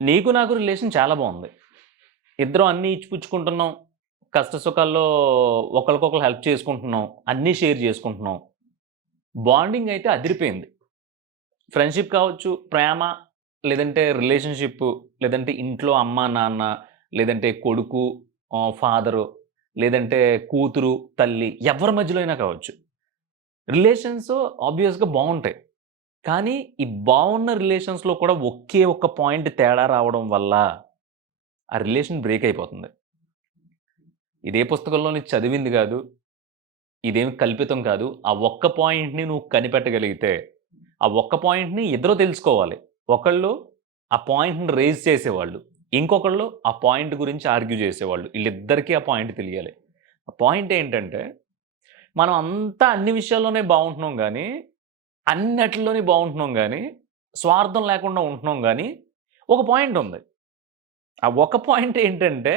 నీకు నాకు రిలేషన్ చాలా బావుంది. ఇద్దరం అన్నీ ఇచ్చిపుచ్చుకుంటున్నాం. కష్ట సుఖాల్లో ఒకళ్ళకొకళ్ళు హెల్ప్ చేసుకుంటున్నాం. అన్నీ షేర్ చేసుకుంటున్నాం. బాండింగ్ అయితే అదిరిపోయింది. ఫ్రెండ్‌షిప్ కావచ్చు, ప్రేమ, లేదంటే రిలేషన్‌షిప్పు, లేదంటే ఇంట్లో అమ్మ, నాన్న, లేదంటే కొడుకు, ఫాదరు, లేదంటే కూతురు, తల్లి ఎవ్వరి మధ్యలో అయినా కావచ్చు. రిలేషన్స్ ఆబ్వియస్‌గా బావుంటాయి. కానీ ఈ బావున్న రిలేషన్స్‌లో కూడా ఒకే ఒక్క పాయింట్ తేడా రావడం వల్ల ఆ రిలేషన్ బ్రేక్ అయిపోతుంది. ఇదే పుస్తకంలోని చదివింది గాదు. ఇదేమి కల్పితం కాదు. ఆ ఒక్క పాయింట్‌ని నువ్వు కనిపెట్టగలిగితే, ఆ ఒక్క పాయింట్‌ని ఇద్దరు తెలుసుకోవాలి. ఒకళ్ళు ఆ పాయింట్‌ని రైజ్ చేసేవాళ్ళు. ఇంకొకళ్ళు ఆ పాయింట్ గురించి ఆర్గ్యూ చేసేవాళ్ళు. ఈళ్ళిద్దరికీ ఆ పాయింట్ తెలియాలి. ఆ పాయింట్ ఏంటంటే, మనం అంతా అన్ని విషయాల్లోనే బావుంటున్నాం గానీ, అన్నటిలోని బావుంటున్నాం గానీ, స్వార్థం లేకుండా ఉంటున్నాం గానీ, ఒక పాయింట్ ఉంది. ఆ ఒక పాయింట్ ఏంటంటే,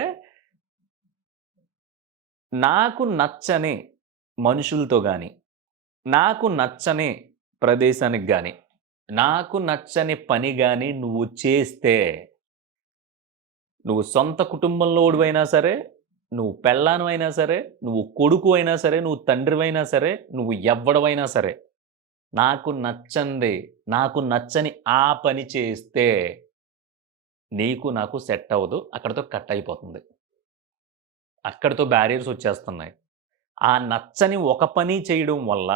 నాకు నచ్చని మనుషులతో గాని, నాకు నచ్చని ప్రదేశానికి గాని, నాకు నచ్చని పని గాని నువ్వు చేస్తే, నువ్వు సొంత కుటుంబంలోడివైనా సరే, నువ్వు పెళ్ళానివైనా సరే, నువ్వు కొడుకు అయినా సరే, నువ్వు తండ్రివైనా సరే, నువ్వు ఎవ్వడివైనా సరే, నాకు నచ్చంది, నాకు నచ్చని ఆ పని చేస్తే, నీకు నాకు సెట్ అవ్వదు. అక్కడితో కట్ అయిపోతుంది. అక్కడితో బ్యారియర్స్ వచ్చేస్తున్నాయి. ఆ నచ్చని ఒక పని చేయడం వల్ల,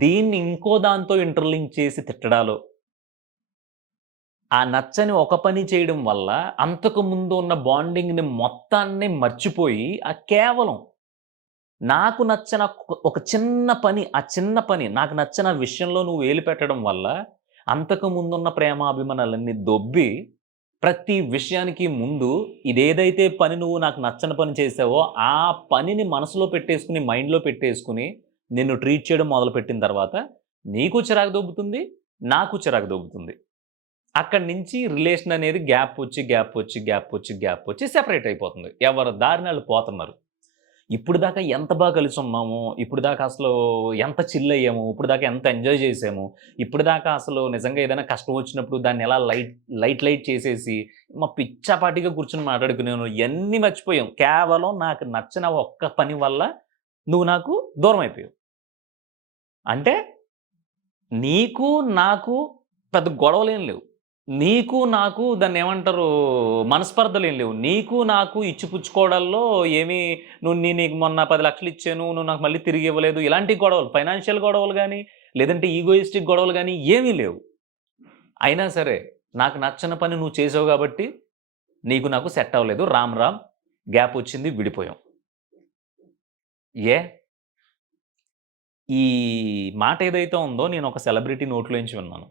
దీన్ని ఇంకో దాంతో ఇంటర్‌లింక్ చేసి తిట్టడాలో, ఆ నచ్చని ఒక పని చేయడం వల్ల, అంతకు ముందు ఉన్న బాండింగ్‌ని మొత్తాన్ని మర్చిపోయి, కేవలం నాకు నచ్చన ఒక చిన్న పని, ఆ చిన్న పని నాకు నచ్చని విషయంలో నువ్వు వేలు పెట్టడం వల్ల, అంతకు ముందున్న ప్రేమాభిమానాలన్నీ దొబ్బి, ప్రతి విషయానికి ముందు ఇదేదైతే పని నువ్వు నాకు నచ్చని పని చేశావో, ఆ పనిని మనసులో పెట్టేసుకొని, మైండ్‌లో పెట్టేసుకొని, నిన్ను ట్రీట్ చేయడం మొదలుపెట్టిన తర్వాత, నీకు చిరాకు దొబ్బుతుంది, నాకు చిరాకు దొబ్బుతుంది. అక్కడి నుంచి రిలేషన్ అనేది గ్యాప్ వచ్చి సెపరేట్ అయిపోతుంది. ఎవరి దారిన ఆళ్ళు పోతున్నారు. ఇప్పటిదాకా ఎంత కలిసున్నాము, ఇప్పటిదాకా అసలు ఎంత చిల్ అయ్యాము, ఇప్పటిదాకా ఎంత ఎంజాయ్ చేసాము, ఇప్పటిదాకా అసలు నిజంగా ఏదైనా కష్టం వచ్చినప్పుడు దాన్ని ఎలా లైట్ చేసేసి, పిచ్చాపాటిగా కూర్చొని మాట్లాడుకునేవాళ్ళం. ఇయన్నీ మర్చిపోయాం. కేవలం నాకు నచ్చిన ఒక్క పని వల్ల నువ్వు నాకు దూరం అయిపోయావు. అంటే నీకు, నాకు పెద్ద గొడవలేం లేవు. నీకు, నాకు దాన్నేమంటారు మనస్పర్ధలేం లేవు. నీకు, నాకు ఇచ్చిపుచ్చుకోవడాల్లో ఏమీ నీకు మొన్న 10,00,000 ఇచ్చాను. నువ్వు నాకు మళ్ళీ తిరిగి ఇవ్వలేదు. ఇలాంటి గొడవలు, ఫైనాన్షియల్ గొడవలు గాని, లేదంటే ఈగోయిస్టిక్ గొడవలు గాని ఏమీ లేవు. అయినా సరే, నాకు నచ్చని పని నువ్వు చేసావు గాబట్టి, నీకు నాకు సెట్ అవ్వలేదు. రామ్ రామ్ గ్యాపొచ్చింది విడిపోయాం. ఏ ఈ మాట ఏదైతే ఉందో నేనొక సెలబ్రిటీ నోట్లోంచి విన్నాను.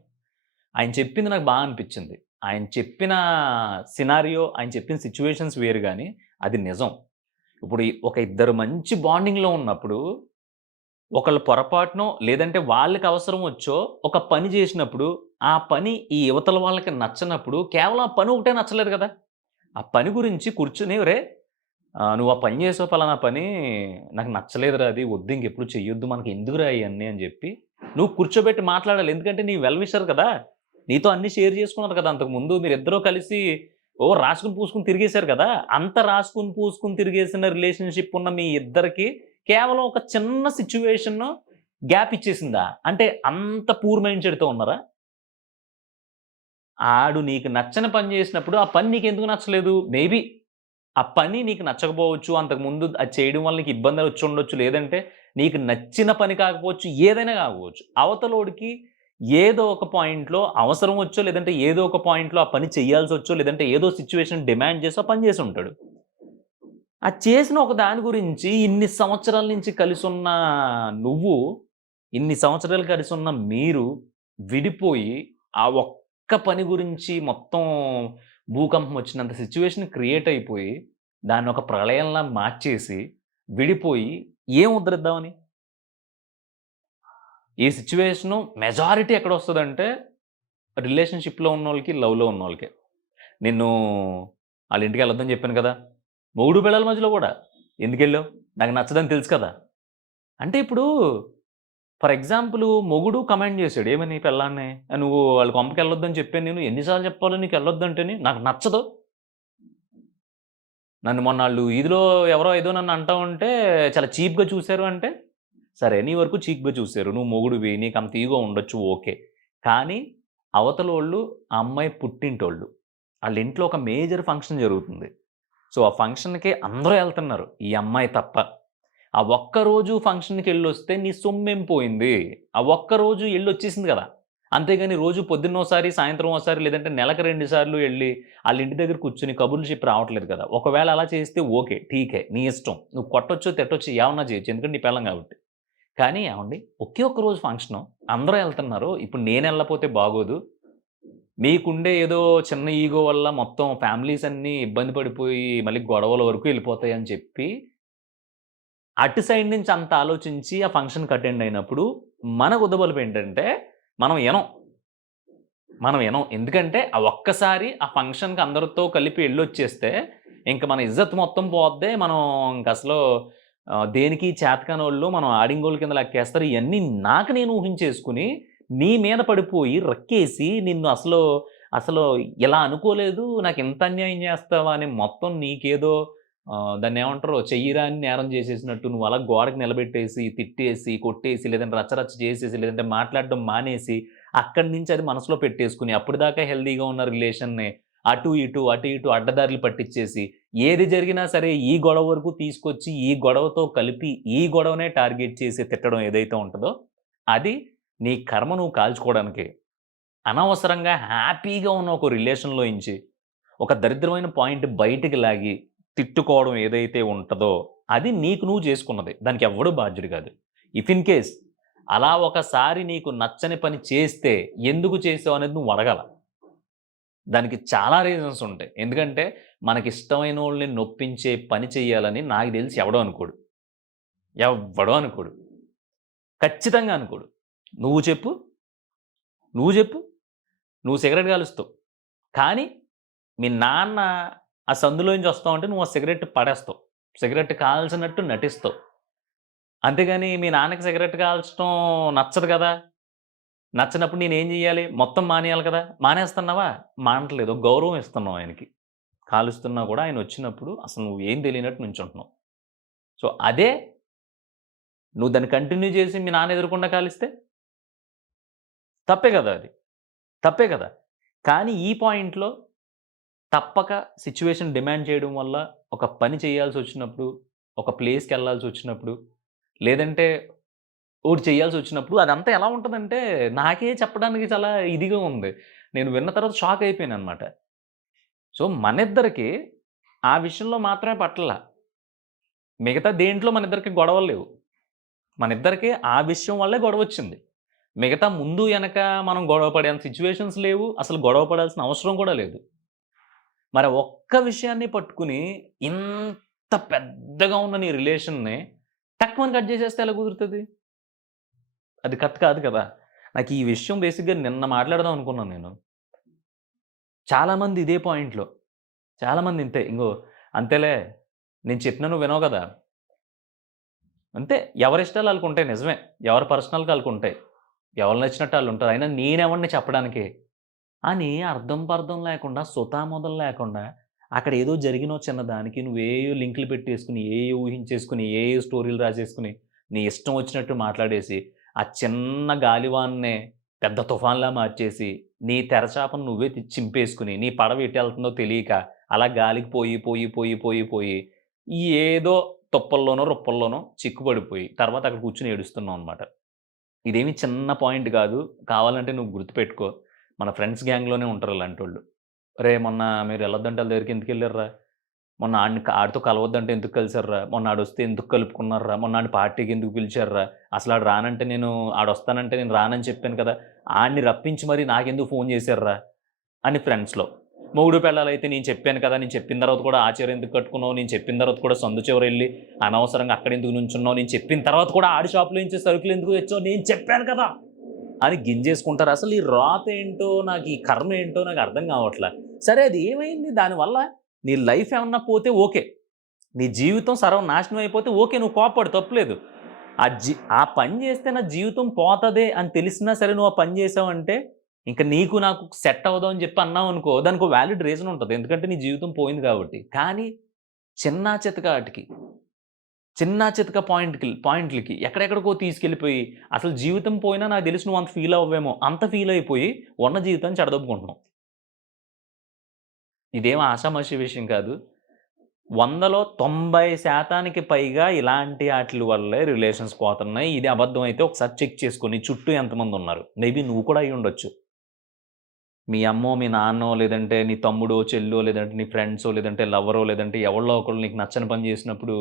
ఆయన చెప్పింది నాకు అనిపిచ్చింది. ఆయన చెప్పిన సినారియో, ఆయన చెప్పిన సిట్యుయేషన్స్ వేరు గాని, అది నిజం. ఇప్పుడు ఒక ఇద్దరు మంచి బాండింగ్‌లో ఉన్నప్పుడు, ఒకళ్ళు పొరపాటునో లేదంటే వాళ్ళకి అవసరం వచ్చో ఒక పని జేసినప్పుడు, ఆ పని ఈ ఇవతల వాళ్ళకి నచ్చనప్పుడు, కేవలం ఆ పని ఒకటే నచ్చలేదు గదా! ఆ పని గురించి కూర్చొని "ఒరేయ్! నువ్వు ఆ పని చేసావు పలానా పని, నాకు నచ్చలేదురా అది. వద్దు ఇంకెప్పుడు చెయ్యొద్దు. మనకెందుకురా ఇయన్నీ" అని జెప్పి, నువ్వు కూర్చోబెట్టి మాట్లాడాలి. ఎందుకంటే నీ వెల్ విషర్ కదా! నీతో అన్నీ షేర్ చేసుకున్నారు కదా! అంతకుముందు మీరిద్దరూ కలిసి రాసుకొని, పూసుకొని తిరిగేసారు కదా! అంత రాసుకొని, పూసుకొని తిరిగేసిన రిలేషన్‌షిప్ ఉన్న మీ ఇద్దరికి కేవలం ఒక చిన్న సిట్యుయేషను గ్యాప్ ఇచ్చేసిందా? అంటే అంత పూర్ మైండ్ సెట్‌తో ఉన్నారా? ఆడు నీకు నచ్చని పని జేసినప్పుడు, ఆ పని నీకెందుకు నచ్చలేదు? మేబీ ఆ పని నీకు నచ్చకపోవచ్చు. అంతకుముందు అది చేయడం వల్ల నీకు ఇబ్బందొచ్చుండొచ్చు. లేదంటే నీకు నచ్చిన పని కాకపోవచ్చు. ఏదైనా కాకపోవచ్చు. అవతలోడికి ఏదో ఒక పాయింట్‌లో అవసరం వచ్చో, లేదంటే ఏదో ఒక పాయింట్‌లో ఆ పని చేయాల్సొచ్చో, లేదంటే ఏదో సిట్యుయేషన్ డిమాండ్ చేసో ఆ పని చేసుంటాడు. ఆ చేసిన ఒక దాని గురించి ఇన్ని సంవత్సరాల నుంచి కలిసున్న నువ్వు, ఇన్ని సంవత్సరాలు కలిసున్న మీరు విడిపోయి, ఆ ఒక్క పని గురించి మొత్తం భూకంపం వచ్చినంత సిట్యుయేషన్ క్రియేట్ అయిపోయి, దాన్నొక ప్రళయంలా మార్చేసి, విడిపోయి ఏం ఉద్ధరిద్దామని? ఈ సిట్యుయేషను మెజారిటీ ఎక్కడొస్తదంటే, రిలేషన్‌షిప్‌లో ఉన్నోళ్ళకి, లవ్‌లో ఉన్నోళ్ళకే. నిన్ను ఆళ్ళ ఇంటికెళ్ళొద్దని చెప్పాను కదా! మొగుడు, పెళ్ళాల మధ్యలో గూడా. ఎందుకెళ్ళావు? నాకు నచ్చదని తెలుసు కదా! అంటే ఇప్పుడు ఫర్ ఎగ్జాంపుల్ మొగుడు కమెంట్ చేశాడు ఏమని పెళ్ళాన్ని, నువ్వు వాళ్ళ కొంపకి వెళ్ళొద్దని చెప్పాను నేను, ఎన్నిసార్లు చెప్పాలో నీకు వెళ్ళొద్దంటేని, నాకు నచ్చదు. నన్ను మొన్న ఆళ్ళు ఈదిలో ఎవరో ఏదో నన్ను అంటా ఉంటే చాలా చీప్‌గా చూసారు అంటే, సరే నీ వరకు చీప్‌గా చూసారు. నువ్వు మొగుడివి, నీకు అంత ఇగో ఉండొచ్చు ఓకే. కానీ అవతలోళ్ళు ఆ అమ్మాయి పుట్టింటోళ్ళు. ఆళ్ళ ఇంట్లో ఒక మేజర్ ఫంక్షన్ జరుగుతుంది. సో, ఆ ఫంక్షన్‌కి అందరూ ఎళ్తున్నారు. ఈ అమ్మాయి తప్ప. ఆ ఒక్కరోజు ఫంక్షన్‌కెళ్ళొస్తే నీ సొమ్మేం పోయింది? ఆ ఒక్కరోజు ఎళ్ళొచ్చేసింది గదా! అంతేగాని రోజు పొద్దున్నోసారి, సాయంత్రం ఓసారి లేదంటే నెలకు 2 సార్లు ఎళ్లి ఆళ్ళ ఇంటి దగ్గర కూర్చొని కబుర్లు చెప్పి రావట్లేదు కదా! ఒకవేళ అలా చేస్తే ఓకే. ఠీకే. నీ ఇష్టం. నువ్వు కొట్టొచ్చు, తిట్టొచ్చు ఏమన్నా చేయొచ్చు. ఎందుకంటే నీ పెళ్ళాం కాబట్టి. కానీ ఏవండీ ఒకే ఒక్క రోజు ఫంక్షను. అందరూ ఎళ్తున్నారు. ఇప్పుడు నేనెళ్ళపోతే బాగోదు. మీకుండే ఏదో చిన్న ఈగో వల్ల మొత్తం ఫ్యామిలీస్ అన్నీ ఇబ్బంది పడిపోయి మళ్ళీ గొడవల వరకు ఎళ్ళిపోతాయని చెప్పి, అటు సైడ్ నుంచి అంత ఆలోచించి ఆ ఫంక్షన్‌కి అటెండ్ అయినప్పుడు మన గుద్దబలుపేంటంటే మనం ఇనం. మనం ఇనం. ఎందుకంటే ఆ ఒక్కసారి ఆ ఫంక్షన్‌కి అందరితో కలిపి ఎళ్ళొచ్చేస్తే ఇంక మన ఇజ్జత్ మొత్తం పోద్ది. మనం ఇంకసలు దేనికి చేతకానోళ్ళు మనం ఆడింగోళ్ళ కింద లెక్కేస్తారు. ఇయన్నీ నాకు నేను ఊహించేసుకొని, నీ మీద పడిపోయి రక్కేసి నిన్ను అసలు ఇలా అనుకోలేదు. నాకింత అన్యాయం చేస్తావా అని మొత్తం నీకేదో దాన్నేమంటారు చెయ్యరాని నేరం చేసేసినట్టు నువ్వు అలా గోడకి నిలబెట్టేసి, తిట్టేసి, కొట్టేసి లేదంటే రచ్చరచ్చ చేసేసి, లేదంటే మాట్లాడడం మానేసి, అక్కడి నుంచి అది మనసులో పెట్టేసుకొని అప్పటిదాకా హెల్తీగా ఉన్న రిలేషన్‌ని అటు ఇటు, అటు ఇటు అడ్డదారులు పట్టిచ్చేసి, ఏది జరిగినా సరే ఈ గొడవ వరకు తీసుకొచ్చి, ఈ గొడవతో కలిపి, ఈ గొడవనే టార్గెట్ చేసి తిట్టడం ఏదైతే ఉంటదో, అది నీ కర్మ నువ్వు కాల్చుకోవడానికే. అనవసరంగా హ్యాపీగా ఉన్న ఒక రిలేషన్‌లో ఇంచి, ఒక దరిద్రమైన పాయింట్ బయటికి లాగి, తిట్టుకోవడం ఏదైతే ఉంటదో, అది నీకు నువ్వు చేసుకున్నది. దానికి ఎవ్వడు బాధ్యుడు కాదు. ఇఫ్ ఇన్ కేస్ అలా ఒకసారి నీకు నచ్చని పని చేస్తే, ఎందుకు చేసావు అనేది నువ్వు అడగాల. దానికి చాలా రీజన్స్ ఉంటాయి. ఎందుకంటే, మనకిష్టమైనోళ్ళని నొప్పించే పని చేయాలని నాకు తెలిసి ఎవడు అనుకోడు. ఎవ్వడు అనుకోడు. ఖచ్చితంగా అనుకోడు. నువ్వు చెప్పు, నువ్వు జెప్పు. నువ్వు సిగరెట్ కాలుస్తావు. కానీ, మీ నాన్న ఆ సందులోంచి వస్తా ఉంటే నువ్వు ఆ సిగరెట్ పడేస్తావు. సిగరెట్ కాల్చనట్టు నటిస్తావు. అంతేగాని మీ నాన్నకి సిగరెట్ కాల్చడం నచ్చదు కదా! నచ్చనప్పుడు నేనేం జేయాలి? మొత్తం మానేయాలి కదా! మానేస్తన్నావా? మానట్లేదు. గౌరవం ఇస్తున్నావు ఆయనకి. కాలుస్తున్నా కూడా ఆయనొచ్చినప్పుడు అసలు నువ్వేం తెలియనట్టు నుంచుంటున్నావు. సో, అదే నువ్వు దాన్ని కంటిన్యూ చేసి మీ నాన్న ఎదురుగుండా కాలిస్తే? తప్పే గదా అది. తప్పే కదా! కానీ ఈ పాయింట్‌లో తప్పక సిట్యుయేషన్ డిమాండ్ చేయడం వల్ల ఒక పని చేయాల్సొచ్చినప్పుడు, ఒక ప్లేస్‌కెళ్ళాల్సొచ్చినప్పుడు, లేదంటే ఓటి చేయాల్సొచ్చినప్పుడు అదంతా ఎలా ఉంటదంటే, నాకే చెప్పడానికి చాలా ఇదిగా ఉంది. నేను విన్న తర్వాత షాక్ అయిపోయాననమాట. సో, మనిద్దరికి ఆ విషయంలో మాత్రమే పట్టల. మిగతా దేంట్లో మనిద్దరికి గొడవలు లేవు. మనిద్దరికి ఆ విషయం వల్లే గొడవొచ్చింది. మిగతా ముందు, ఎనక మనం గొడవ పడేంత సిట్యుయేషన్స్ లేవు. అసలు గొడవ పడాల్సిన అవసరం కూడా లేదు. మరి ఆ ఒక్క విషయాన్ని పట్టుకొని ఇంత పెద్దగా ఉన్న నీ రిలేషన్‌ని టక్‌మని కట్ చేసేస్తే ఎలా కుదురుతది? అది కరెక్ట్ కాదు కదా! నాకు ఈ విషయం బేసిక్‌గా నిన్న మాట్లాడదాం అనుకున్నాను నేను. చాలామంది ఇదే పాయింట్‌లో. చాలామంది ఇంతే. ఇంగో అంతేలే నేను చెప్పినా నువ్వు వినవు గదా! అంతే. ఎవరిష్టాలు ఆళ్ళకుంటాయి నిజమే. ఎవరి పర్సనల్‌గా ఆళ్ళకుంటాయి. ఎవరు నచ్చినట్టు ఆళ్ళుంటారు. అయినా నేనెవడిని చెప్పడానికి అని అర్థం పర్థం లేకుండా, సుతామొదలు లేకుండా అక్కడ ఏదో జరిగిన ఓ చిన్నదానికి నువ్వేయో లింకులు పెట్టేసుకొని, ఏయో ఊహించేసుకొని, ఏయో స్టోరీలు రాసేసుకొని, నీ ఇష్టం వచ్చినట్టు మాట్లాడేసి, ఆ చిన్న గాలివాననే పెద్ద తుఫాన్‌లా మార్చేసి, నీ తెరచాపను నువ్వే చింపేసుకొని, నీ పడవ ఎటెళ్తుందో తెలియక, అలా గాలికి పోయి, ఈ ఏదో తుప్పల్లోనో, రొప్పల్లోనో చిక్కుపడిపోయి, తర్వాత అక్కడ కూర్చొని ఏడుస్తున్నావనమాట. ఇదేమి చిన్న పాయింట్ గాదు. కావాలంటే నువ్వు గుర్తుపెట్టుకో. మన ఫ్రెండ్స్ గ్యాంగ్‌లోనే ఉంటారు ఇలాంటోళ్ళు. "అరేయ్! మొన్న మీరు ఎళ్ళొద్దంటే ఆళ్ళ దగ్గరికి ఎందుకెళ్లారురా? మొన్న ఆడితో కలవద్దంటే ఎందుకు కలిసారురా? మొన్న ఆడొస్తే ఎందుకు కలుపుకున్నారురా? మొన్న ఆడిని పార్టీకి ఎందుకు పిలిచారురా? అసలు ఆడు రానంటే ఆడొస్తానంటే నేను రానని చెప్పాను కదా! ఆడిని రప్పించి మరి నాకెందుకు ఫోను చేశారురా?" అని ఫ్రెండ్స్‌లో. మొగుడు పెళ్ళాలైతే నేను చెప్పాను కదా! నేను చెప్పిన తర్వాత కూడా ఆ చీర ఎందుకు కట్టుకున్నావు? నేను చెప్పిన తర్వాత కూడా సందు చివరెళ్లి అనవసరంగా అక్కడెందుకు నుంచున్నావు? నేను చెప్పిన తర్వాత కూడా ఆడి షాప్‌లో నుంచి సరుకులు ఎందుకు తెచ్చావు? నేను చెప్పాను కదా! అని గింజేసుకుంటారు. అసలు ఈ రాతేంటో, నాకు ఈ కర్మేంటో నాకు అర్థం కావట్ల. సరే అది ఏమైంది దానివల్ల? నీ లైఫ్ ఏమన్నా పోతే ఓకే. నీ జీవితం సర్వనాశనం అయిపోతే ఓకే. నువ్వు కోప్పడు తప్పులేదు. ఆ పని చేస్తే నా జీవితం పోతదే అని తెలిసినా సరే నువ్వు ఆ పని చేసావంటే, ఇంక నీకు నాకు సెట్ అవ్వదు అని చెప్పి అన్నావనుకో, దానికో వాలిడ్ రీజన్ ఉంటది. ఎందుకంటే నీ జీవితం పోయింది కాబట్టి. కానీ చిన్నా చితక ఆటికి, చిన్నా చితక పాయింట్‌లకి ఎక్కడెక్కడికో తీసుకెళ్ళిపోయి, అసలు జీవితం పోయినా నాకు తెలిసి నువ్వు అంత ఫీల్ అవ్వేమో, అంత ఫీల్ అయిపోయి ఉన్న జీవితాన్ని చెడదొబ్బుకుంటున్నావు. ఇదేం ఆషామాషీ విషయం కాదు. 100లో 90% పైగా ఇలాంటి ఆటిల వల్లే రిలేషన్స్ పోతున్నాయి. ఇది అబద్ధం అయితే ఒకసారి చెక్ చేసుకో. నీ చుట్టూ ఎంతమందున్నారు? మేబీ నువ్వు కూడా అయ్యుండొచ్చు. మీ అమ్మో, మీ నాన్నో, లేదంటే నీ తమ్ముడో, చెల్లో, లేదంటే నీ ఫ్రెండ్సో, లేదంటే లవరో, లేదంటే ఎవళ్ళో ఒకళ్ళు నీకు నచ్చని పని చేసినప్పుడు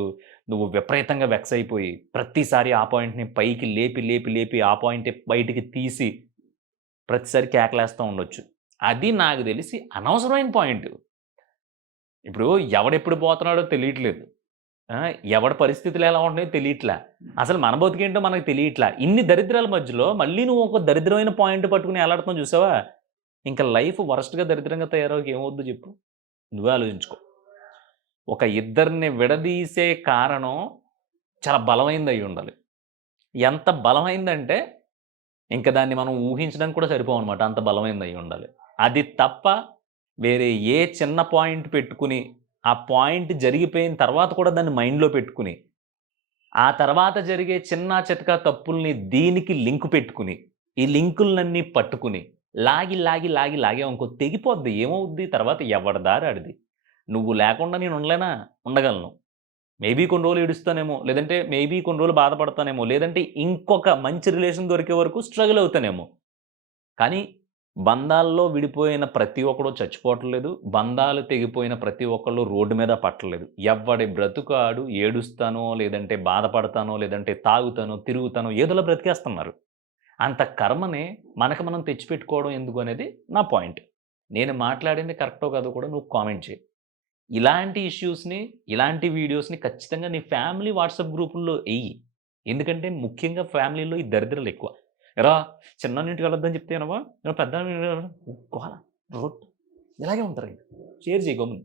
నువ్వు విపరీతంగా వెక్స్ అయిపోయి, ప్రతిసారి ఆ పాయింట్‌ని పైకి లేపి ఆ పాయింటే బయటికి తీసి ప్రతిసారి కేకలేస్తా ఉండొచ్చు. అది నాకు తెలిసి అనవసరమైన పాయింట్. ఇప్పుడు ఎవడెప్పుడు పోతున్నాడో తెలియట్లేదు. ఆ! ఎవడి పరిస్థితులు ఎలా ఉంటున్నాయో తెలియట్లా. అసలు మన బతుకేంటో మనకు తెలియట్లా. ఇన్ని దరిద్రాల మధ్యలో మళ్ళీ నువ్వు ఒక దరిద్రమైన పాయింట్ పట్టుకొని ఎలాడుతున్నావు చూసావా? ఇంక లైఫ్ వరస్ట్‌గా దరిద్రంగా తయారవ్వక ఏమవుద్దో చెప్పు? నువ్వే ఆలోచించుకో. ఒక ఇద్దరిని విడదీసే కారణం చాలా బలమైనదయ్యుండాలి. ఎంత బలమైందంటే ఇంక దాన్ని మనం ఊహించడానికి కూడా సరిపోమనమాట. అంత బలమైనదయ్యుండాలి. అది తప్ప వేరే ఏ చిన్న పాయింట్ పెట్టుకుని, ఆ పాయింట్ జరిగిపోయిన తర్వాత కూడా దాన్ని మైండ్‌లో పెట్టుకుని, ఆ తర్వాత జరిగే చిన్నా చితకా తప్పుల్ని దీనికి లింక్ పెట్టుకుని, ఈ లింకులనన్నీ పట్టుకుని, లాగామనుకో తెగిపోద్ది. ఏమవుద్ది? తర్వాత ఎవడి దారి ఆడిది. నువ్వు లేకుండా నేను ఉండలేనా? ఉండగలను. మేబీ కొన్ని రోజులు ఏడుస్తానేమో, లేదంటే మేబీ కొన్ని రోజులు బాధపడతానేమో, లేదంటే ఇంకొక మంచి రిలేషన్ దొరికే వరకు స్ట్రగుల్ అవుతానేమో. కానీ బంధాల్లో విడిపోయిన ప్రతి ఒక్కడు చచ్చిపోవట్లేదు. బంధాలు తెగిపోయిన ప్రతి ఒక్కళ్ళు రోడ్డు మీద పట్టలేదు. ఎవ్వడి బ్రతుకు ఆడు ఏడుస్తానో, లేదంటే బాధపడతానో, లేదంటే తాగుతానో, తిరుగుతానో ఏదోలా బ్రతికేస్తున్నారు. అంత కర్మని మనకు మనం తెచ్చిపెట్టుకోవడం ఎందుకు అనేది నా పాయింట్. నేను మాట్లాడింది కరెక్టో కాదో కూడా నువ్వు కామెంట్ చెయి. ఇలాంటి ఇష్యూస్‌ని, ఇలాంటి వీడియోస్‌ని ఖచ్చితంగా నీ ఫ్యామిలీ వాట్సాప్ గ్రూపుల్లో ఎయ్యి. ఎందుకంటే ముఖ్యంగా ఫ్యామిలీలో ఈ దరిద్రాలు ఎక్కువ. "ఏరా చిన్నోన్నింటికి వెళ్ళొద్దని చెప్తే ఇనవా? నువ్వు పెద్దోనింటికి గోల, రొట్టు" ఇలాగే ఉంటారు. షేర్ చెయ్యి గమ్మున.